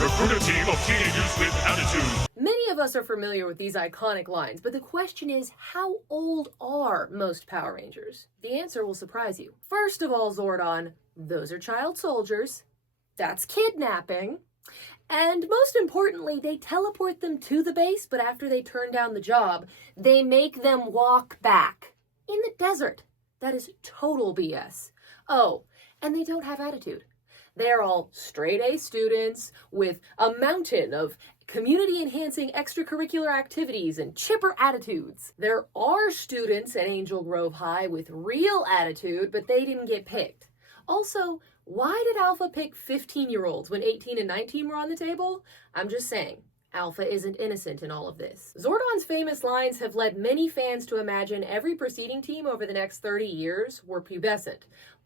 Recruit a team of teenagers with attitude. Many of us are familiar with these iconic lines, but the question is, how old are most Power Rangers? The answer will surprise you. First of all, Zordon, those are child soldiers. That's kidnapping. And most importantly, they teleport them to the base, but after they turn down the job, they make them walk back. In the desert. That is total BS. Oh, and they don't have attitude. They're all straight-A students with a mountain of community-enhancing extracurricular activities and chipper attitudes. There are students at Angel Grove High with real attitude, but they didn't get picked. Also, why did Alpha pick 15-year-olds when 18 and 19 were on the table? I'm just saying, Alpha isn't innocent in all of this. Zordon's famous lines have led many fans to imagine every preceding team over the next 30 years were pubescent.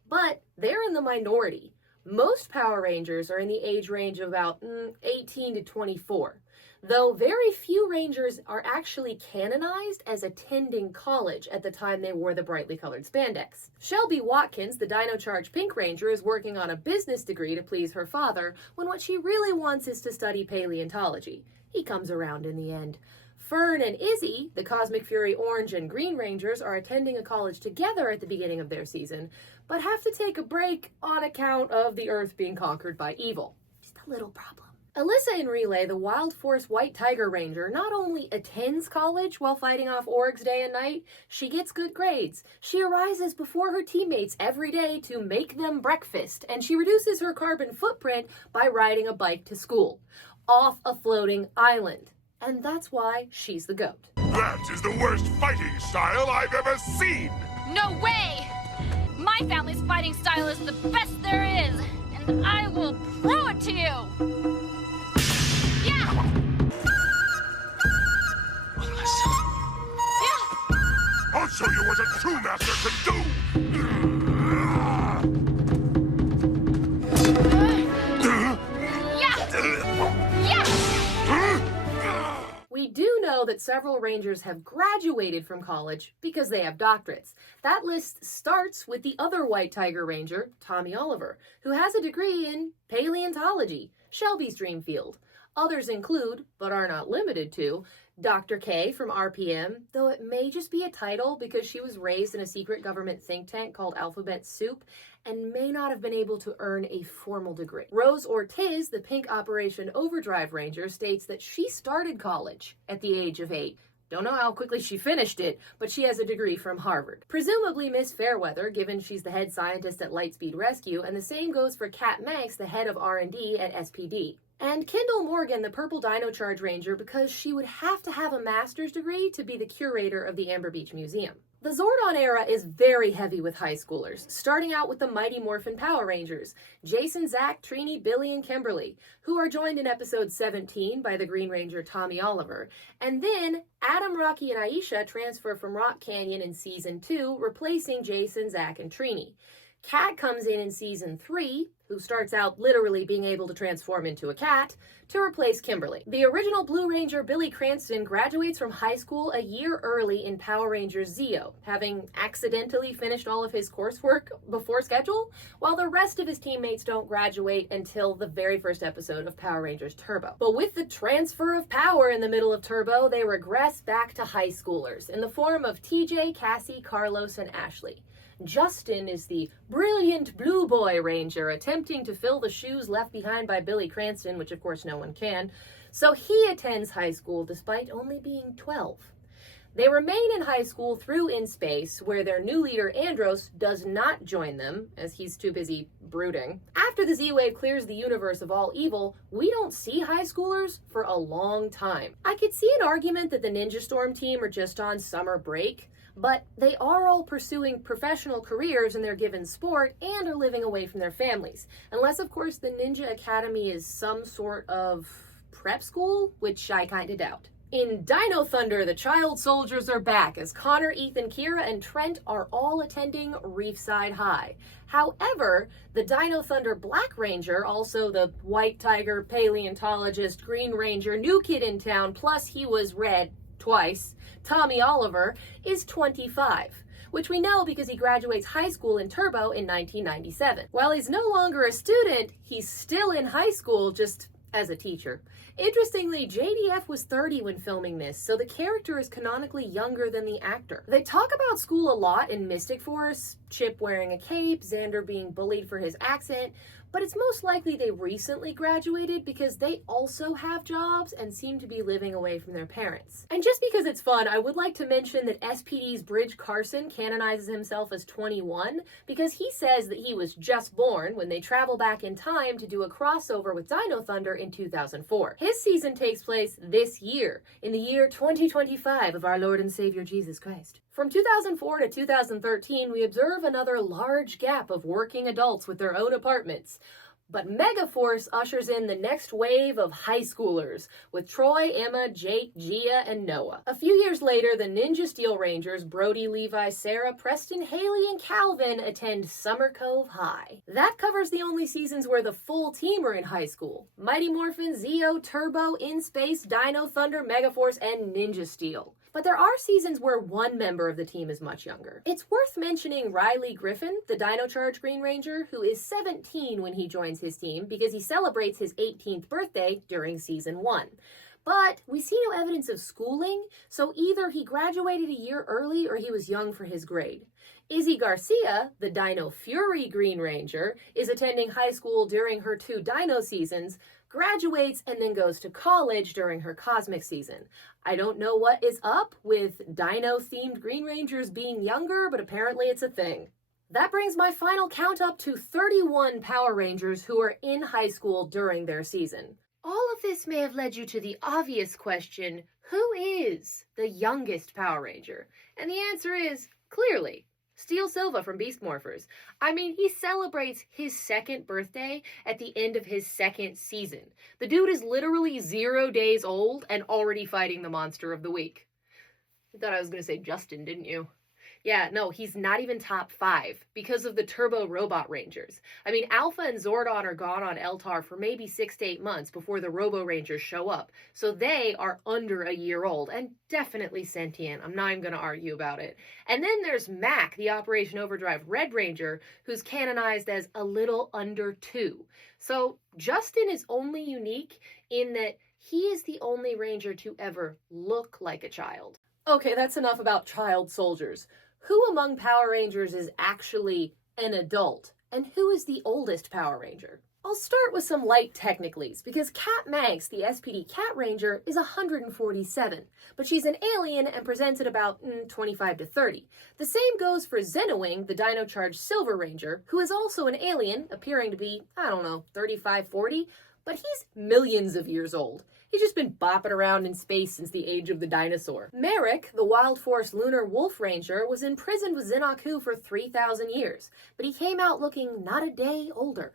But they're in the minority. Most Power Rangers are in the age range of about 18 to 24, though very few Rangers are actually canonized as attending college at the time they wore the brightly colored spandex. Shelby Watkins, the Dino Charge Pink Ranger, is working on a business degree to please her father when what she really wants is to study paleontology. He comes around in the end. Fern and Izzy, the Cosmic Fury Orange and Green Rangers, are attending a college together at the beginning of their season, but have to take a break on account of the Earth being conquered by evil. Just a little problem. Alyssa in Relay, the Wild Force White Tiger Ranger, not only attends college while fighting off orgs day and night, she gets good grades. She arises before her teammates every day to make them breakfast, and she reduces her carbon footprint by riding a bike to school, off a floating island. And that's why she's the GOAT. That is the worst fighting style I've ever seen! No way! My family's fighting style is the best there is, and I will prove it to you! Yeah! Yeah! I'll show you what a true master can do! We do know that several Rangers have graduated from college because they have doctorates. That list starts with the other White Tiger Ranger, Tommy Oliver, who has a degree in paleontology, Shelby's dream field. Others include, but are not limited to, Dr. K from RPM, though it may just be a title because she was raised in a secret government think tank called Alphabet Soup and may not have been able to earn a formal degree. Rose Ortiz, the Pink Operation Overdrive Ranger, states that she started college at the age of 8. Don't know how quickly she finished it, but she has a degree from Harvard. Presumably Miss Fairweather, given she's the head scientist at Lightspeed Rescue, and the same goes for Kat Manx, the head of R&D at SPD. And Kendall Morgan, the Purple Dino Charge Ranger, because she would have to have a master's degree to be the curator of the Amber Beach Museum. The Zordon era is very heavy with high schoolers, starting out with the Mighty Morphin Power Rangers, Jason, Zach, Trini, Billy, and Kimberly, who are joined in episode 17 by the Green Ranger Tommy Oliver, and then Adam, Rocky, and Aisha transfer from Rock Canyon in season 2, replacing Jason, Zach, and Trini. Cat comes in season 3, who starts out literally being able to transform into a cat, to replace Kimberly. The original Blue Ranger Billy Cranston graduates from high school a year early in Power Rangers Zeo, having accidentally finished all of his coursework before schedule, while the rest of his teammates don't graduate until the very first episode of Power Rangers Turbo. But with the transfer of power in the middle of Turbo, they regress back to high schoolers in the form of TJ, Cassie, Carlos, and Ashley. Justin is the brilliant Blue Boy Ranger attempting to fill the shoes left behind by Billy Cranston, which of course no one can, so he attends high school despite only being 12. They remain in high school through In Space, where their new leader Andros does not join them, as he's too busy brooding. After the Z-Wave clears the universe of all evil, we don't see high schoolers for a long time. I could see an argument that the Ninja Storm team are just on summer break, but they are all pursuing professional careers in their given sport and are living away from their families. Unless, of course, the Ninja Academy is some sort of prep school, which I kinda doubt. In Dino Thunder, the child soldiers are back as Connor, Ethan, Kira, and Trent are all attending Reefside High. However, the Dino Thunder Black Ranger, also the White Tiger, Paleontologist, Green Ranger, new kid in town, plus he was red twice, Tommy Oliver, is 25, which we know because he graduates high school in Turbo in 1997. While he's no longer a student, he's still in high school, just as a teacher. Interestingly, JDF was 30 when filming this, so the character is canonically younger than the actor. They talk about school a lot in Mystic Force, Chip wearing a cape, Xander being bullied for his accent, but it's most likely they recently graduated because they also have jobs and seem to be living away from their parents. And just because it's fun, I would like to mention that SPD's Bridge Carson canonizes himself as 21 because he says that he was just born when they travel back in time to do a crossover with Dino Thunder in 2004. His season takes place this year, in the year 2025 of our Lord and Savior Jesus Christ. From 2004 to 2013, we observe another large gap of working adults with their own apartments. But Megaforce ushers in the next wave of high schoolers, with Troy, Emma, Jake, Gia, and Noah. A few years later, the Ninja Steel Rangers, Brody, Levi, Sarah, Preston, Haley, and Calvin attend Summer Cove High. That covers the only seasons where the full team are in high school. Mighty Morphin, Zeo, Turbo, In Space, Dino Thunder, Megaforce, and Ninja Steel. But there are seasons where one member of the team is much younger. It's worth mentioning Riley Griffin, the Dino Charge Green Ranger, who is 17 when he joins his team because he celebrates his 18th birthday during season 1. But we see no evidence of schooling, so either he graduated a year early or he was young for his grade. Izzy Garcia, the Dino Fury Green Ranger, is attending high school during her 2 Dino seasons, graduates, and then goes to college during her Cosmic season. I don't know what is up with Dino-themed Green Rangers being younger, but apparently it's a thing. That brings my final count up to 31 Power Rangers who are in high school during their season. All of this may have led you to the obvious question, who is the youngest Power Ranger? And the answer is, clearly, Steel Silva from Beast Morphers. I mean, he celebrates his 2nd birthday at the end of his 2nd season. The dude is literally 0 days old and already fighting the monster of the week. You thought I was going to say Justin, didn't you? Yeah, no, he's not even top 5 because of the Turbo Robot Rangers. I mean, Alpha and Zordon are gone on Eltar for maybe 6 to 8 months before the Robo Rangers show up. So they are under a year old and definitely sentient. I'm not even going to argue about it. And then there's Mac, the Operation Overdrive Red Ranger, who's canonized as a little under 2. So Justin is only unique in that he is the only Ranger to ever look like a child. Okay, that's enough about child soldiers. Who among Power Rangers is actually an adult? And who is the oldest Power Ranger? I'll start with some light technicalities, because Kat Manx, the SPD Cat Ranger, is 147, but she's an alien and presents at about 25 to 30. The same goes for Xenowing, the Dino Charge Silver Ranger, who is also an alien, appearing to be, 35, 40, but he's millions of years old. He's just been bopping around in space since the age of the dinosaur. Merrick, the Wild Force Lunar Wolf Ranger, was imprisoned with Xenaku for 3,000 years, but he came out looking not a day older.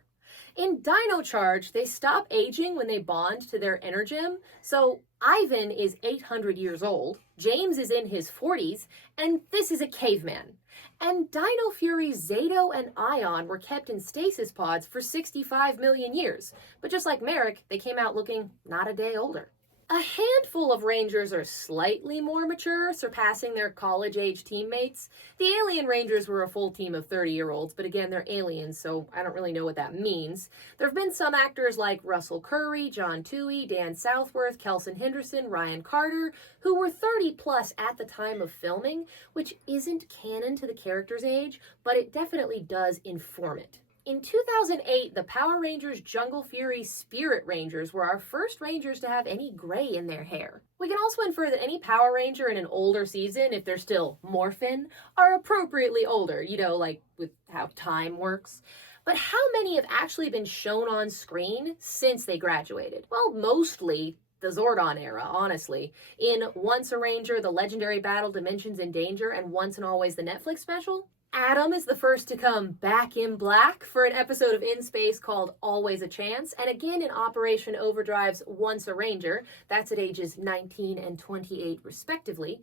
In Dino Charge, they stop aging when they bond to their energem, so Ivan is 800 years old, James is in his 40s, and this is a caveman. And Dino Fury's Zato and Ion were kept in stasis pods for 65 million years, but just like Merrick, they came out looking not a day older. A handful of Rangers are slightly more mature, surpassing their college-age teammates. The Alien Rangers were a full team of 30-year-olds, but again, they're aliens, so I don't really know what that means. There have been some actors like Russell Curry, John Toohey, Dan Southworth, Kelson Henderson, Ryan Carter, who were 30-plus at the time of filming, which isn't canon to the character's age, but it definitely does inform it. In 2008, the Power Rangers Jungle Fury Spirit Rangers were our first Rangers to have any gray in their hair. We can also infer that any Power Ranger in an older season, if they're still morphin, are appropriately older, like with how time works. But how many have actually been shown on screen since they graduated? Well, mostly the Zordon era, honestly. In Once a Ranger, the Legendary Battle Dimensions in Danger, and Once and Always the Netflix special, Adam is the first to come back in black for an episode of In Space called Always a Chance, and again in Operation Overdrive's Once a Ranger, that's at ages 19 and 28 respectively.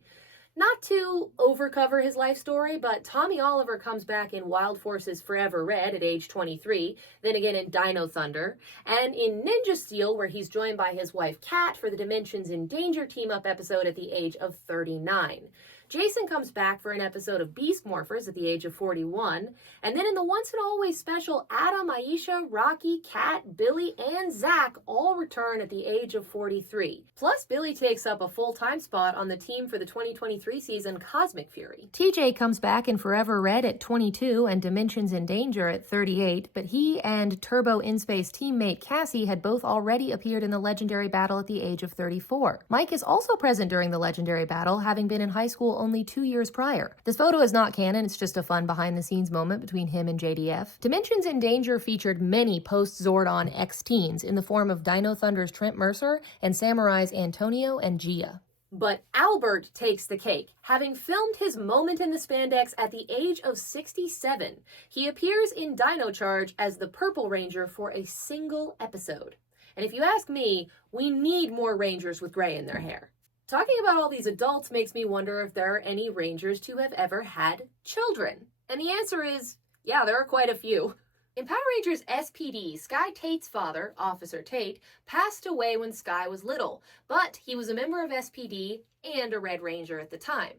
Not to overcover his life story, but Tommy Oliver comes back in Wild Force's Forever Red at age 23, then again in Dino Thunder, and in Ninja Steel, where he's joined by his wife Kat for the Dimensions in Danger team-up episode at the age of 39. Jason comes back for an episode of Beast Morphers at the age of 41, and then in the Once and Always special, Adam, Aisha, Rocky, Kat, Billy, and Zach all return at the age of 43. Plus, Billy takes up a full-time spot on the team for the 2023 season Cosmic Fury. TJ comes back in Forever Red at 22 and Dimensions in Danger at 38, but he and Turbo In-Space teammate Cassie had both already appeared in the legendary battle at the age of 34. Mike is also present during the legendary battle, having been in high school only 2 years prior. This photo is not canon, it's just a fun behind-the-scenes moment between him and JDF. Dimensions in Danger featured many post-Zordon ex-teens in the form of Dino Thunder's Trent Mercer and Samurai's Antonio and Gia. But Albert takes the cake. Having filmed his moment in the spandex at the age of 67, he appears in Dino Charge as the Purple Ranger for a single episode. And if you ask me, we need more Rangers with gray in their hair. Talking about all these adults makes me wonder if there are any Rangers to have ever had children. And the answer is, yeah, there are quite a few. In Power Rangers SPD, Sky Tate's father, Officer Tate, passed away when Sky was little, but he was a member of SPD and a Red Ranger at the time.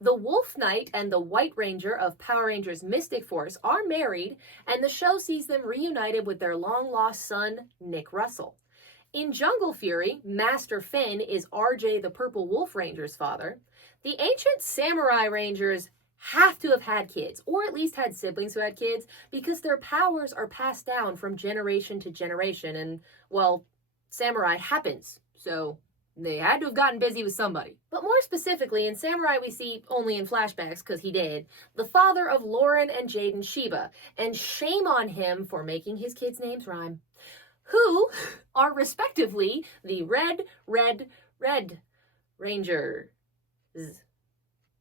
The Wolf Knight and the White Ranger of Power Rangers Mystic Force are married, and the show sees them reunited with their long-lost son, Nick Russell. In Jungle Fury, Master Finn is RJ the Purple Wolf Ranger's father. The ancient Samurai Rangers have to have had kids, or at least had siblings who had kids, because their powers are passed down from generation to generation, and, well, Samurai happens, so they had to have gotten busy with somebody. But more specifically, in Samurai we see, only in flashbacks because he did, the father of Lauren and Jaden Shiba, and shame on him for making his kids' names rhyme, who are respectively the Red Rangers.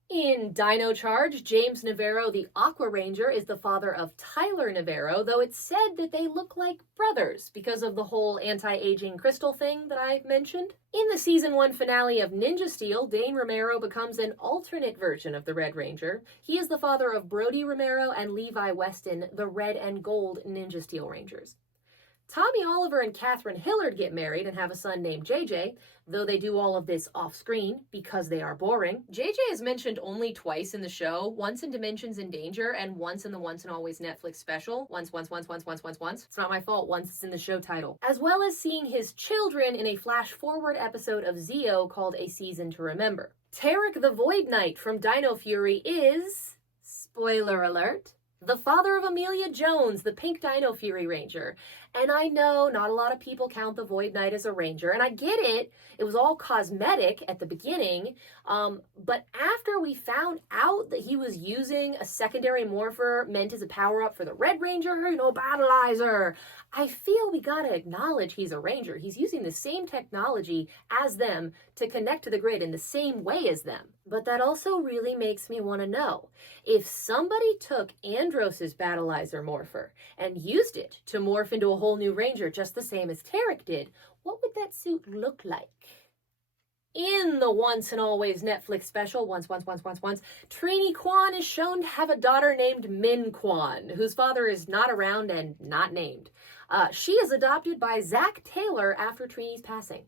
In Dino Charge, James Navarro, the Aqua Ranger, is the father of Tyler Navarro, though it's said that they look like brothers because of the whole anti-aging crystal thing that I mentioned. In the Season 1 finale of Ninja Steel, Dane Romero becomes an alternate version of the Red Ranger. He is the father of Brody Romero and Levi Weston, the Red and Gold Ninja Steel Rangers. Tommy Oliver and Catherine Hillard get married and have a son named JJ, though they do all of this off-screen because they are boring. JJ is mentioned only twice in the show, once in Dimensions in Danger and once in the Once and Always Netflix special. Once. It's not my fault, once it's in the show title. As well as seeing his children in a flash-forward episode of Zeo called A Season to Remember. Tarek the Void Knight from Dino Fury is, spoiler alert, the father of Amelia Jones, the Pink Dino Fury Ranger. And I know not a lot of people count the Void Knight as a Ranger, and I get it. It was all cosmetic at the beginning, but after we found out that he was using a secondary morpher meant as a power-up for the Red Ranger, Battleizer, I feel we gotta acknowledge he's a Ranger. He's using the same technology as them to connect to the grid in the same way as them. But that also really makes me want to know, if somebody took Andros's Battleizer morpher and used it to morph into a whole new Ranger just the same as Tarek did, what would that suit look like? In the Once and Always Netflix special, Once, Trini Kwan is shown to have a daughter named Min Kwan, whose father is not around and not named. She is adopted by Zach Taylor after Trini's passing.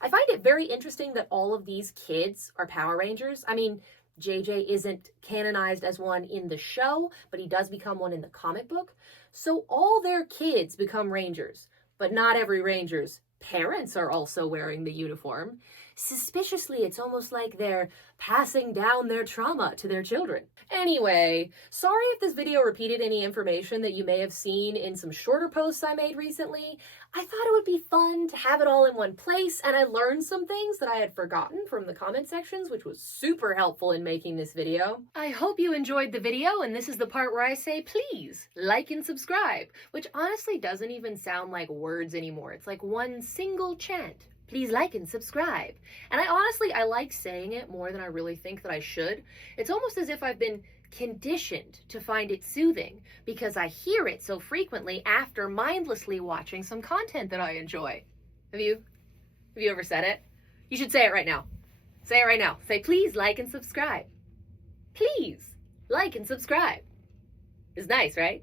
I find it very interesting that all of these kids are Power Rangers. I mean, JJ isn't canonized as one in the show, but he does become one in the comic book. So all their kids become Rangers, but not every Ranger's parents are also wearing the uniform. Suspiciously, it's almost like they're passing down their trauma to their children. Anyway, sorry if this video repeated any information that you may have seen in some shorter posts I made recently. I thought it would be fun to have it all in one place, and I learned some things that I had forgotten from the comment sections, which was super helpful in making this video. I hope you enjoyed the video, and this is the part where I say, please like and subscribe, which honestly doesn't even sound like words anymore. It's like one single chant. Please like and subscribe. And I like saying it more than I really think that I should. It's almost as if I've been conditioned to find it soothing because I hear it so frequently after mindlessly watching some content that I enjoy. Have you ever said it? You should say it right now. Say it right now. Say, please like and subscribe. Please like and subscribe. It's nice, right?